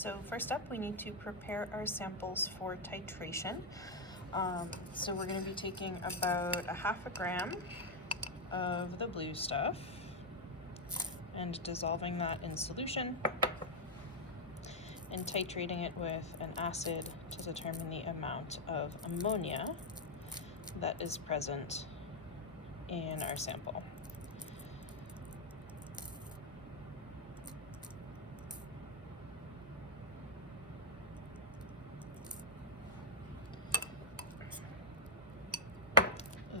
So first up, we need to prepare our samples for titration. So we're going to be taking about a half a gram of the blue stuff and dissolving that in solution and titrating it with an acid to determine the amount of ammonia that is present in our sample.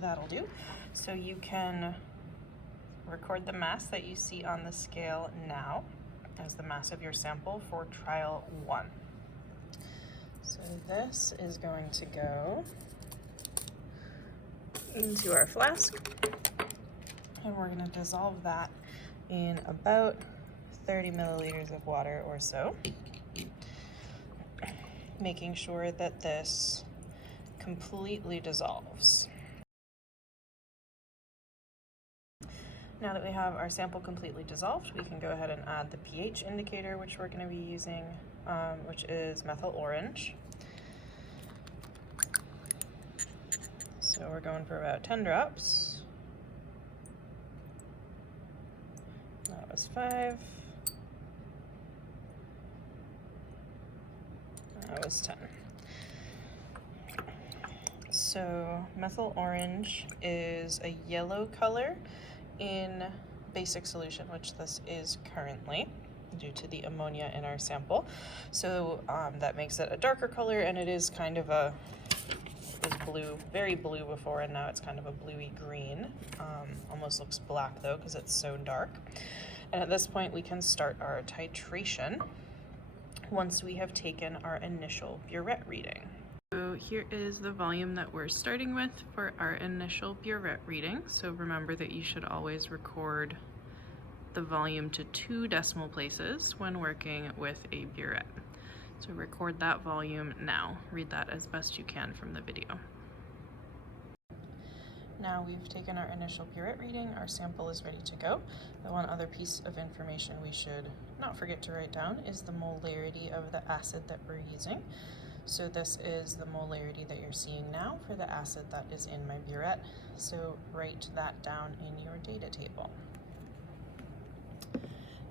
That'll do. So you can record the mass that you see on the scale now as the mass of your sample for trial 1. So this is going to go into our flask, and we're going to dissolve that in about 30 milliliters of water or so, making sure that this completely dissolves. Now that we have our sample completely dissolved, we can go ahead and add the pH indicator, which we're going to be using, which is methyl orange. So we're going for about 10 drops. That was 5. That was 10. So methyl orange is a yellow color in basic solution, which this is currently due to the ammonia in our sample. So that makes it a darker color, and it is kind of it was blue, very blue before, and now it's kind of a bluey green. Almost looks black though because it's so dark. And at this point we can start our titration once we have taken our initial burette reading. So here is the volume that we're starting with for our initial burette reading. So remember that you should always record the volume to 2 decimal places when working with a burette. So record that volume now. Read that as best you can from the video. Now we've taken our initial burette reading, our sample is ready to go. The one other piece of information we should not forget to write down is the molarity of the acid that we're using. So this is the molarity that you're seeing now for the acid that is in my burette. So write that down in your data table.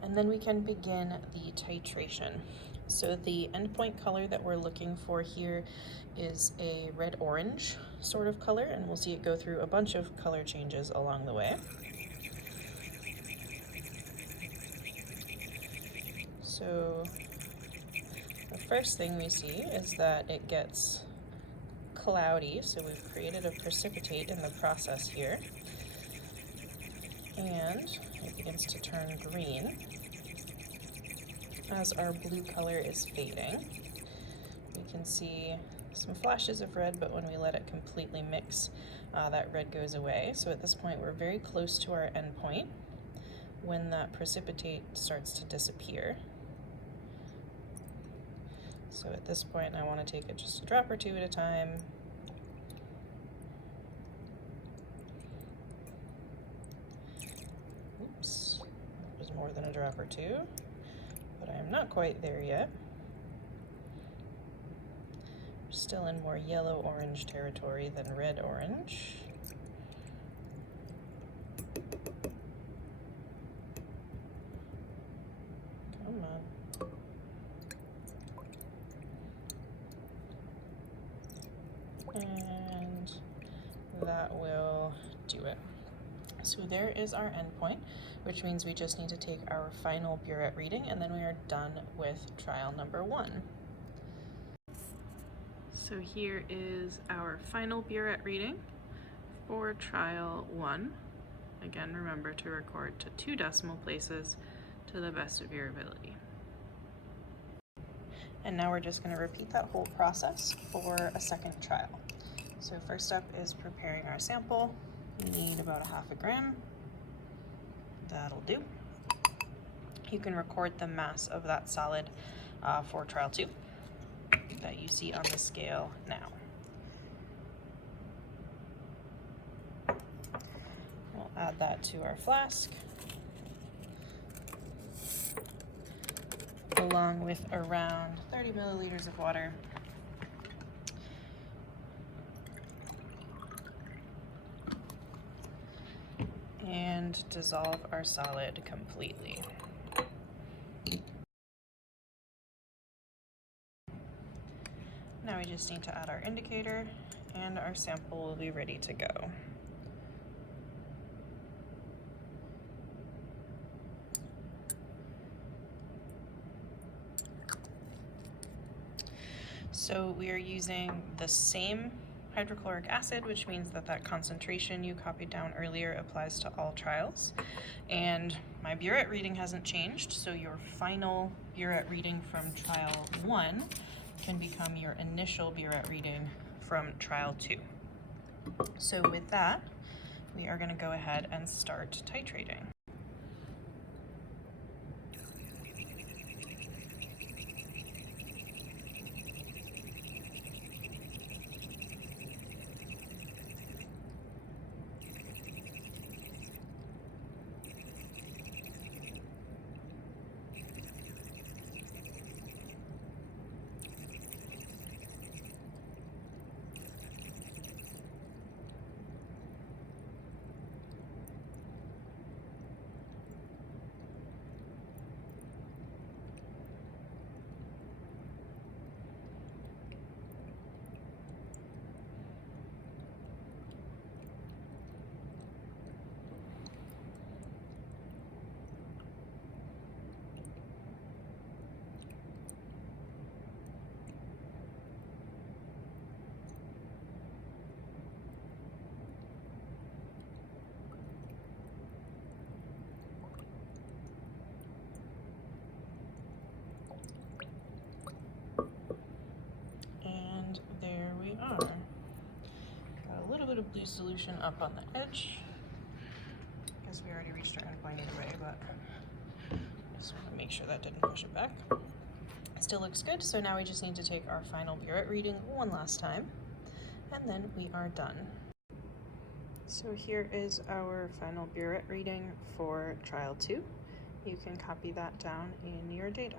And then we can begin the titration. So the endpoint color that we're looking for here is a red-orange sort of color, and we'll see it go through a bunch of color changes along the way. So the first thing we see is that it gets cloudy, so we've created a precipitate in the process here, and it begins to turn green as our blue color is fading. We can see some flashes of red, but when we let it completely mix, that red goes away. So at this point we're very close to our endpoint when that precipitate starts to disappear. So at this point I want to take it just a drop or 2 at a time. Oops, that was more than a drop or 2, but I'm not quite there yet. We're still in more yellow-orange territory than red-orange. Come on. And that will do it. So there is our endpoint, which means we just need to take our final burette reading, and then we are done with trial number 1. So here is our final burette reading for trial 1. Again, remember to record to 2 decimal places to the best of your ability. And now we're just going to repeat that whole process for a second trial. So first up is preparing our sample. We need about a half a gram. That'll do. You can record the mass of that solid for trial 2 that you see on the scale now. We'll add that to our flask. along with around 30 milliliters of water. And dissolve our solid completely. Now we just need to add our indicator and our sample will be ready to go. So we are using the same hydrochloric acid, which means that that concentration you copied down earlier applies to all trials. And my burette reading hasn't changed, so your final burette reading from trial 1 can become your initial burette reading from trial 2. So with that, we are going to go ahead and start titrating. There we are. Got a little bit of blue solution up on the edge. I guess we already reached our endpoint either way, but just want to make sure that didn't push it back. It still looks good, so now we just need to take our final burette reading one last time, and then we are done. So here is our final burette reading for trial 2. You can copy that down in your data.